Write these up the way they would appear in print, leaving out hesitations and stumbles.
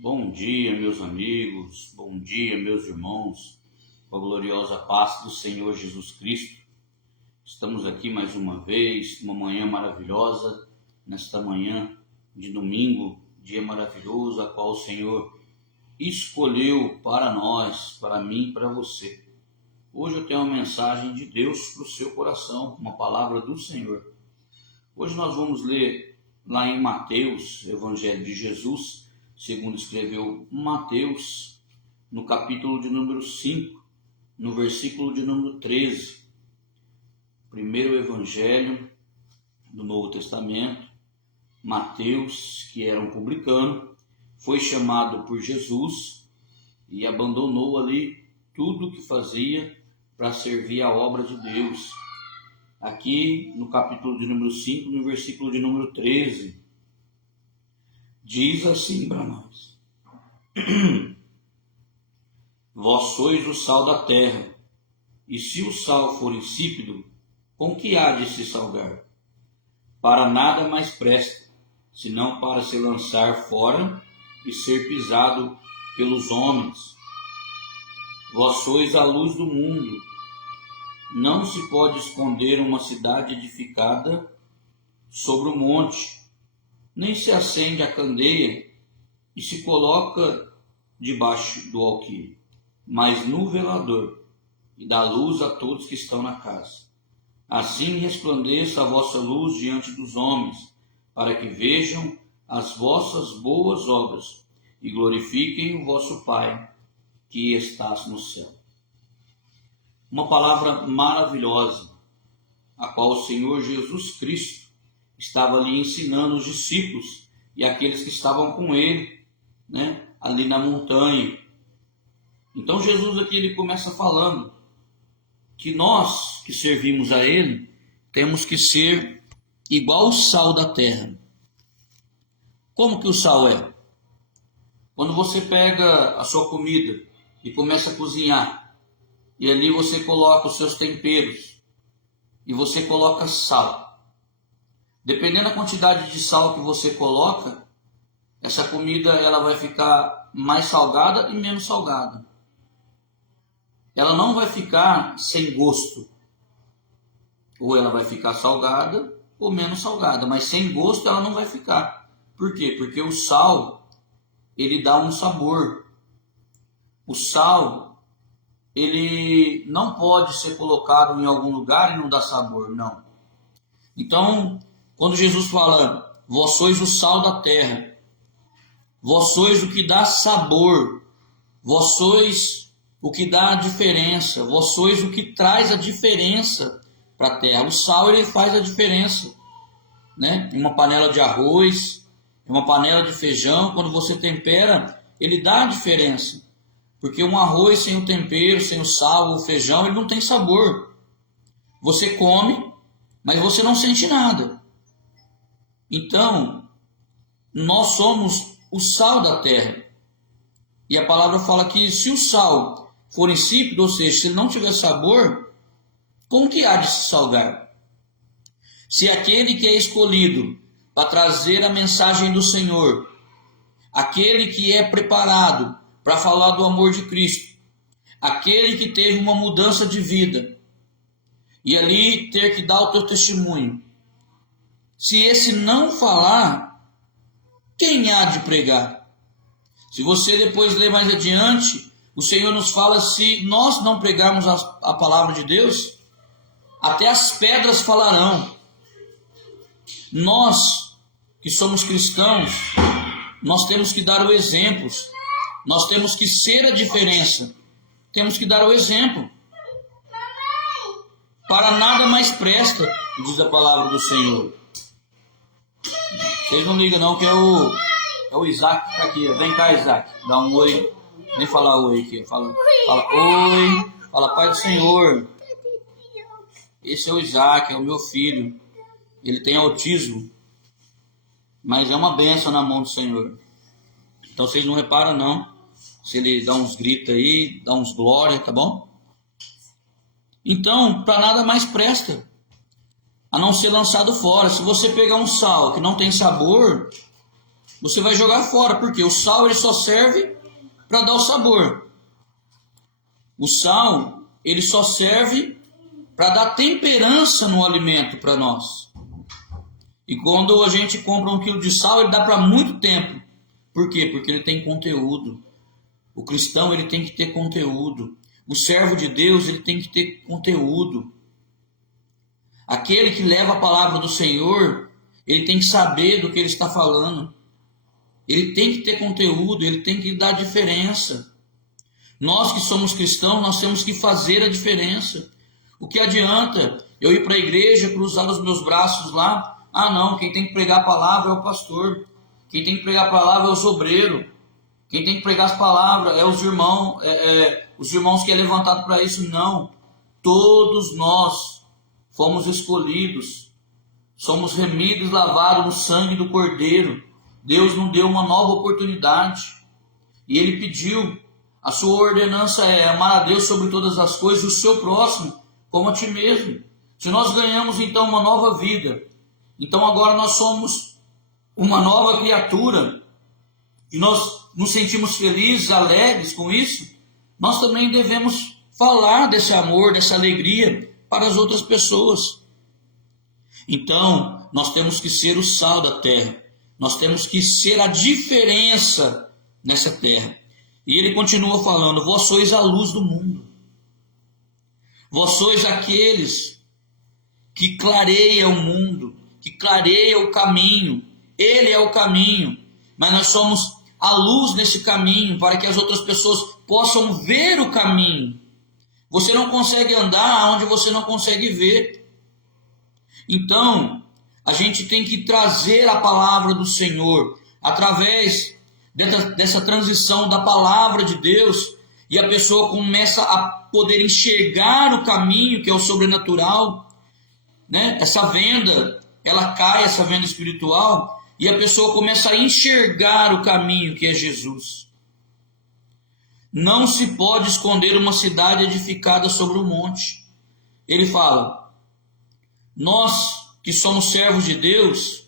Bom dia, meus amigos, bom dia, meus irmãos, com a gloriosa paz do Senhor Jesus Cristo. Estamos aqui mais uma vez, uma manhã maravilhosa, nesta manhã de domingo, dia maravilhoso, a qual o Senhor escolheu para nós, para mim e para você. Hoje eu tenho uma mensagem de Deus para o seu coração, uma palavra do Senhor. Hoje nós vamos ler lá em Mateus, Evangelho de Jesus, segundo escreveu Mateus, no capítulo de número 5, no versículo de número 13. Primeiro evangelho do Novo Testamento, Mateus, que era um publicano, foi chamado por Jesus e abandonou ali tudo o que fazia para servir a obra de Deus. Aqui no capítulo de número 5, no versículo de número 13, diz assim para nós: Vós sois o sal da terra, e se o sal for insípido, com que há de se salgar? Para nada mais presta, senão para se lançar fora e ser pisado pelos homens. Vós sois a luz do mundo. Não se pode esconder uma cidade edificada sobre o monte, nem se acende a candeia e se coloca debaixo do alqueire, mas no velador, e dá luz a todos que estão na casa. Assim resplandeça a vossa luz diante dos homens, para que vejam as vossas boas obras e glorifiquem o vosso Pai que estás no céu. Uma palavra maravilhosa, a qual o Senhor Jesus Cristo estava ali ensinando os discípulos e aqueles que estavam com ele, ali na montanha. Então Jesus aqui ele começa falando que nós que servimos a ele temos que ser igual o sal da terra. Como que o sal é? Quando você pega a sua comida e começa a cozinhar, e ali você coloca os seus temperos, e você coloca sal. Dependendo da quantidade de sal que você coloca, essa comida ela vai ficar mais salgada e menos salgada. Ela não vai ficar sem gosto. Ou ela vai ficar salgada ou menos salgada, mas sem gosto ela não vai ficar. Por quê? Porque o sal, ele dá um sabor. O sal, ele não pode ser colocado em algum lugar e não dar sabor, não. Então, quando Jesus fala, vós sois o sal da terra, vós sois o que dá sabor, vós sois o que dá a diferença, vós sois o que traz a diferença para a terra. O sal ele faz a diferença, Em uma panela de arroz, em uma panela de feijão, quando você tempera, ele dá a diferença. Porque um arroz sem o tempero, sem o sal, o feijão, ele não tem sabor. Você come, mas você não sente nada. Então, nós somos o sal da terra. E a palavra fala que se o sal for insípido, ou seja, se ele não tiver sabor, como que há de se salgar? Se aquele que é escolhido para trazer a mensagem do Senhor, aquele que é preparado para falar do amor de Cristo, aquele que teve uma mudança de vida, e ali ter que dar o teu testemunho, se esse não falar, quem há de pregar? Se você depois ler mais adiante, o Senhor nos fala, se nós não pregarmos a palavra de Deus, até as pedras falarão. Nós, que somos cristãos, nós temos que dar o exemplo, nós temos que ser a diferença, temos que dar o exemplo. Para nada mais presta, diz a palavra do Senhor. Vocês não ligam não, que é o Isaac que está aqui. Vem cá, Isaac, dá um oi. Vem falar oi aqui. Fala oi. Fala Pai do Senhor. Esse é o Isaac, é o meu filho. Ele tem autismo, mas é uma bênção na mão do Senhor. Então vocês não reparam não, se ele dá uns gritos aí, dá uns glória, tá bom? Então, para nada mais presta, a não ser lançado fora. Se você pegar um sal que não tem sabor, você vai jogar fora, porque o sal ele só serve para dar o sabor. O sal ele só serve para dar temperança no alimento para nós. E quando a gente compra 1 quilo de sal, ele dá para muito tempo. Por quê? Porque ele tem conteúdo. O cristão ele tem que ter conteúdo. O servo de Deus ele tem que ter conteúdo. Aquele que leva a palavra do Senhor, ele tem que saber do que ele está falando. Ele tem que ter conteúdo, ele tem que dar diferença. Nós que somos cristãos, nós temos que fazer a diferença. O que adianta eu ir para a igreja, cruzar os meus braços lá? Ah não, quem tem que pregar a palavra é o pastor. Quem tem que pregar a palavra é o obreiro. Quem tem que pregar as palavras é os irmãos que é levantado para isso. Não, todos nós fomos escolhidos, somos remidos, lavados no sangue do Cordeiro. Deus nos deu uma nova oportunidade e Ele pediu, a sua ordenança é amar a Deus sobre todas as coisas e o seu próximo como a ti mesmo. Se nós ganhamos então uma nova vida, então agora nós somos uma nova criatura e nós nos sentimos felizes, alegres com isso, nós também devemos falar desse amor, dessa alegria para as outras pessoas. Então, nós temos que ser o sal da terra. Nós temos que ser a diferença nessa terra. E ele continua falando, vós sois a luz do mundo. Vós sois aqueles que clareiam o mundo, que clareiam o caminho. Ele é o caminho, mas nós somos a luz nesse caminho para que as outras pessoas possam ver o caminho. Você não consegue andar onde você não consegue ver. Então, a gente tem que trazer a palavra do Senhor através dessa transição da palavra de Deus, e a pessoa começa a poder enxergar o caminho que é o sobrenatural, né? Essa venda, ela cai, essa venda espiritual, e a pessoa começa a enxergar o caminho que é Jesus. Não se pode esconder uma cidade edificada sobre um monte. Ele fala, nós que somos servos de Deus,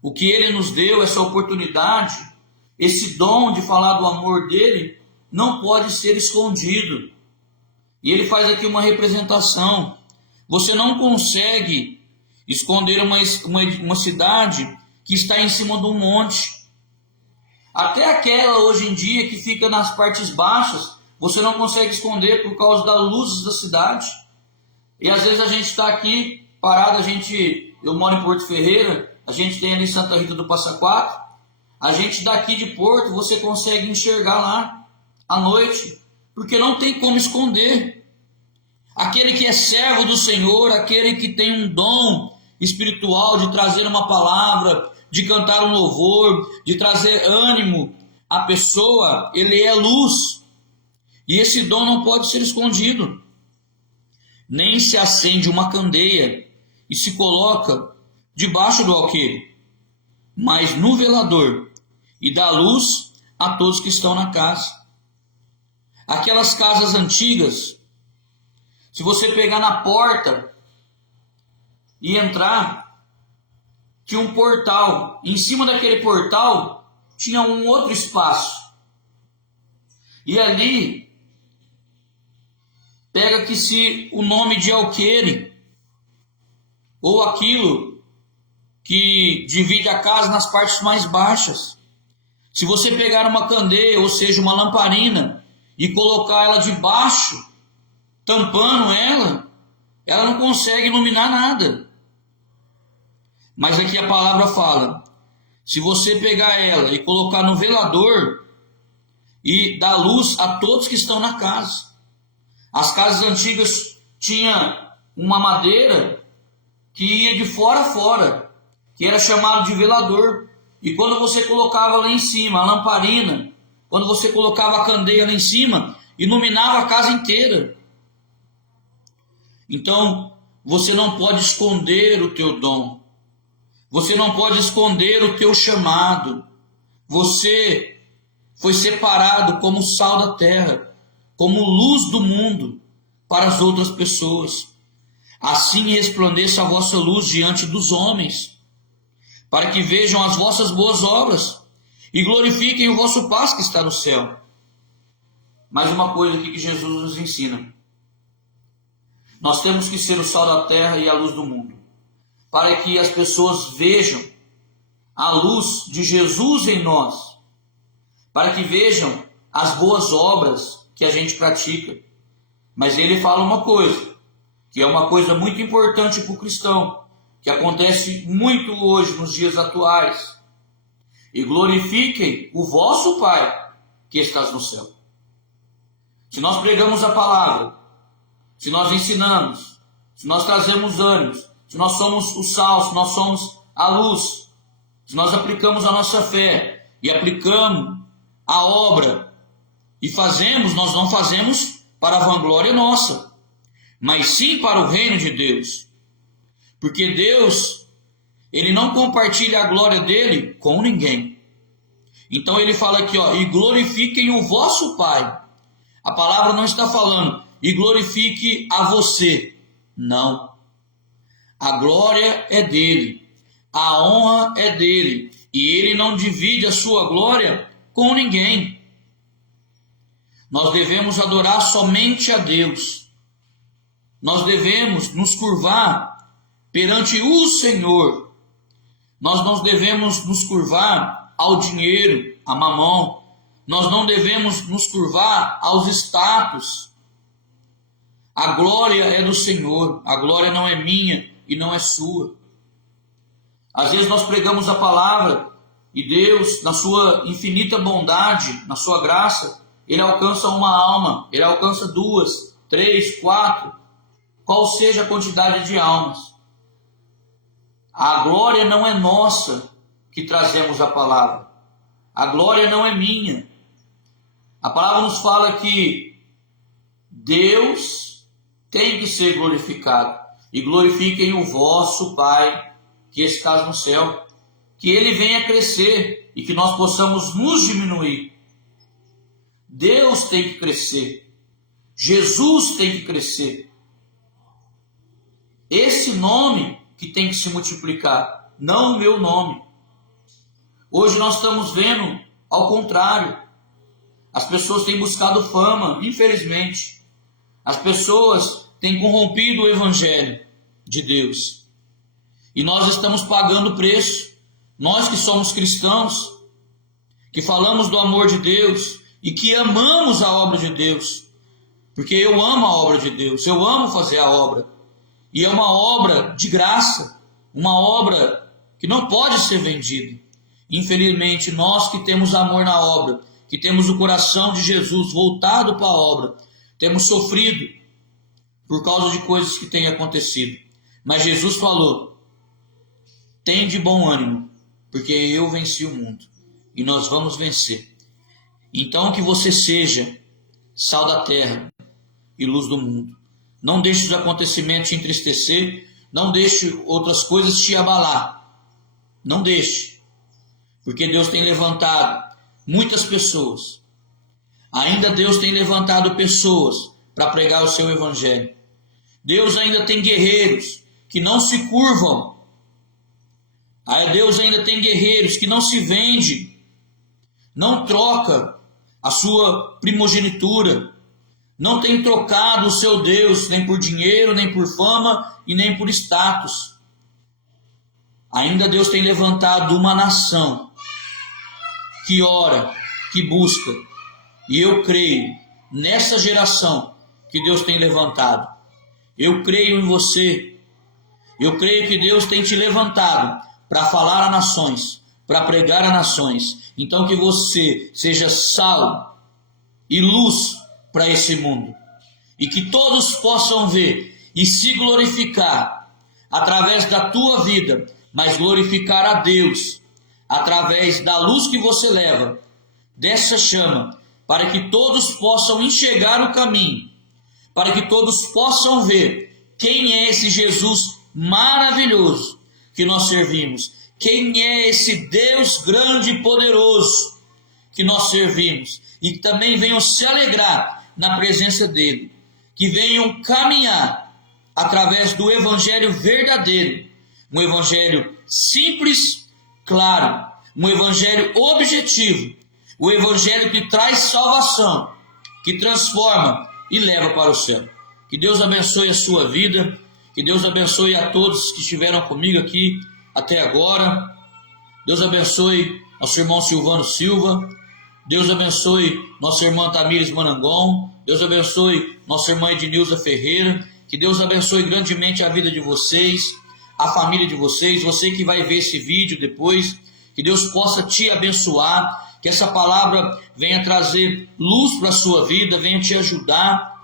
o que Ele nos deu, essa oportunidade, esse dom de falar do amor dele, não pode ser escondido. E ele faz aqui uma representação. Você não consegue esconder uma cidade que está em cima de um monte. Até aquela hoje em dia que fica nas partes baixas, você não consegue esconder por causa das luzes da cidade. E às vezes a gente está aqui parado, eu moro em Porto Ferreira, a gente tem ali Santa Rita do Passa Quatro, a gente daqui de Porto, você consegue enxergar lá à noite, porque não tem como esconder. Aquele que é servo do Senhor, aquele que tem um dom espiritual de trazer uma palavra, de cantar um louvor, de trazer ânimo à pessoa, ele é luz. E esse dom não pode ser escondido. Nem se acende uma candeia e se coloca debaixo do alqueire, mas no velador, e dá luz a todos que estão na casa. Aquelas casas antigas, se você pegar na porta e entrar, tinha um portal. Em cima daquele portal tinha um outro espaço. E ali pega-se o nome de alqueire, ou aquilo que divide a casa nas partes mais baixas. Se você pegar uma candeia, ou seja, uma lamparina, e colocar ela debaixo, tampando ela não consegue iluminar nada. Mas aqui a palavra fala, se você pegar ela e colocar no velador, e dar luz a todos que estão na casa. As casas antigas tinham uma madeira que ia de fora a fora, que era chamado de velador. E quando você colocava lá em cima a lamparina, quando você colocava a candeia lá em cima, iluminava a casa inteira. Então, você não pode esconder o teu dom. Você não pode esconder o teu chamado. Você foi separado como sal da terra, como luz do mundo para as outras pessoas. Assim resplandeça a vossa luz diante dos homens, para que vejam as vossas boas obras e glorifiquem o vosso Pai que está no céu. Mais uma coisa aqui que Jesus nos ensina. Nós temos que ser o sal da terra e a luz do mundo, para que as pessoas vejam a luz de Jesus em nós, para que vejam as boas obras que a gente pratica. Mas ele fala uma coisa, que é uma coisa muito importante para o cristão, que acontece muito hoje nos dias atuais. E glorifiquem o vosso Pai que estás no céu. Se nós pregamos a palavra, se nós ensinamos, se nós trazemos ânimos, se nós somos o sal, se nós somos a luz, se nós aplicamos a nossa fé e aplicamos a obra e fazemos, nós não fazemos para a vanglória nossa, mas sim para o reino de Deus. Porque Deus, ele não compartilha a glória dele com ninguém. Então ele fala aqui, e glorifiquem o vosso Pai. A palavra não está falando, e glorifique a você. Não. A glória é dele, a honra é dele, e ele não divide a sua glória com ninguém. Nós devemos adorar somente a Deus. Nós devemos nos curvar perante o Senhor. Nós não devemos nos curvar ao dinheiro, a mamão. Nós não devemos nos curvar aos status. A glória é do Senhor. A glória não é minha e não é sua. Às vezes nós pregamos a palavra e Deus, na sua infinita bondade, na sua graça, ele alcança uma alma, ele alcança 2, 3, 4, qual seja a quantidade de almas. A glória não é nossa que trazemos a palavra. A glória não é minha. A palavra nos fala que Deus tem que ser glorificado. E glorifiquem o vosso Pai que está no céu. Que ele venha crescer e que nós possamos nos diminuir. Deus tem que crescer. Jesus tem que crescer. Esse nome que tem que se multiplicar, não o meu nome. Hoje nós estamos vendo ao contrário. As pessoas têm buscado fama, infelizmente. As pessoas têm corrompido o evangelho de Deus. E nós estamos pagando o preço. Nós que somos cristãos, que falamos do amor de Deus e que amamos a obra de Deus. Porque eu amo a obra de Deus, eu amo fazer a obra. E é uma obra de graça, uma obra que não pode ser vendida. Infelizmente, nós que temos amor na obra, que temos o coração de Jesus voltado para a obra, temos sofrido por causa de coisas que têm acontecido. Mas Jesus falou, tem de bom ânimo, porque eu venci o mundo e nós vamos vencer. Então que você seja sal da terra e luz do mundo. Não deixe os acontecimentos te entristecer, não deixe outras coisas te abalar. Não deixe, porque Deus tem levantado muitas pessoas. Ainda Deus tem levantado pessoas para pregar o seu evangelho. Deus ainda tem guerreiros que não se curvam. Deus ainda tem guerreiros que não se vendem, não troca a sua primogenitura, não tem trocado o seu Deus nem por dinheiro, nem por fama e nem por status. Ainda Deus tem levantado uma nação que ora, que busca. E eu creio nessa geração que Deus tem levantado. Eu creio em você. Eu creio que Deus tem te levantado para falar a nações, para pregar a nações. Então que você seja sal e luz para esse mundo. E que todos possam ver e se glorificar através da tua vida, mas glorificar a Deus através da luz que você leva, dessa chama, para que todos possam enxergar o caminho, para que todos possam ver quem é esse Jesus maravilhoso que nós servimos, quem é esse Deus grande e poderoso que nós servimos, e que também venham se alegrar na presença dele, que venham caminhar através do evangelho verdadeiro, um evangelho simples, claro, um evangelho objetivo, o evangelho que traz salvação, que transforma e leva para o céu. Que Deus abençoe a sua vida, que Deus abençoe a todos que estiveram comigo aqui até agora. Deus abençoe nosso irmão Silvano Silva, Deus abençoe nossa irmã Tamires Manangon, Deus abençoe nossa irmã Ednilza Ferreira, que Deus abençoe grandemente a vida de vocês, a família de vocês, você que vai ver esse vídeo depois, que Deus possa te abençoar, que essa palavra venha trazer luz para a sua vida, venha te ajudar,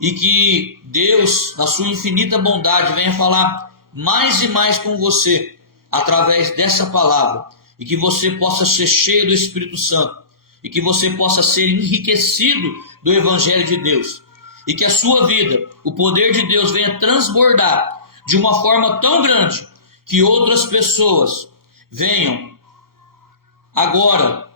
e que Deus, na sua infinita bondade, venha falar mais e mais com você, através dessa palavra, e que você possa ser cheio do Espírito Santo, e que você possa ser enriquecido do Evangelho de Deus, e que a sua vida, o poder de Deus venha transbordar de uma forma tão grande, que outras pessoas venham agora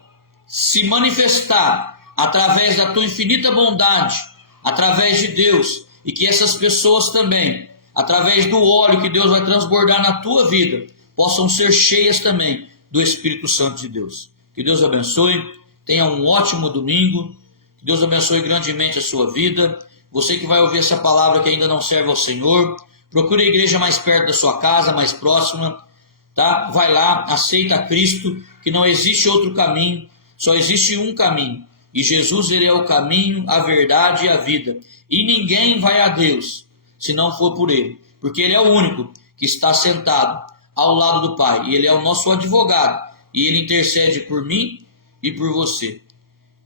se manifestar através da tua infinita bondade, através de Deus, e que essas pessoas também, através do óleo que Deus vai transbordar na tua vida, possam ser cheias também do Espírito Santo de Deus. Que Deus abençoe, tenha um ótimo domingo, que Deus abençoe grandemente a sua vida. Você que vai ouvir essa palavra que ainda não serve ao Senhor, procure a igreja mais perto da sua casa, mais próxima, tá? Vai lá, aceita a Cristo, que não existe outro caminho, só existe um caminho, e Jesus, ele é o caminho, a verdade e a vida, e ninguém vai a Deus se não for por ele, porque ele é o único que está sentado ao lado do Pai, e ele é o nosso advogado, e ele intercede por mim e por você.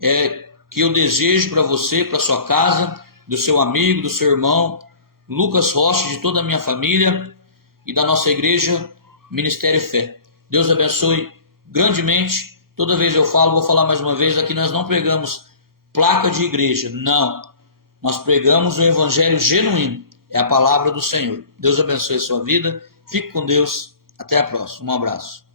É que eu desejo para você, para sua casa, do seu amigo, do seu irmão Lucas Rocha, de toda a minha família e da nossa igreja Ministério Fé. Deus abençoe grandemente. Toda vez eu falo, vou falar mais uma vez, aqui nós não pregamos placa de igreja, não. Nós pregamos o evangelho genuíno, é a palavra do Senhor. Deus abençoe a sua vida, fique com Deus, até a próxima, um abraço.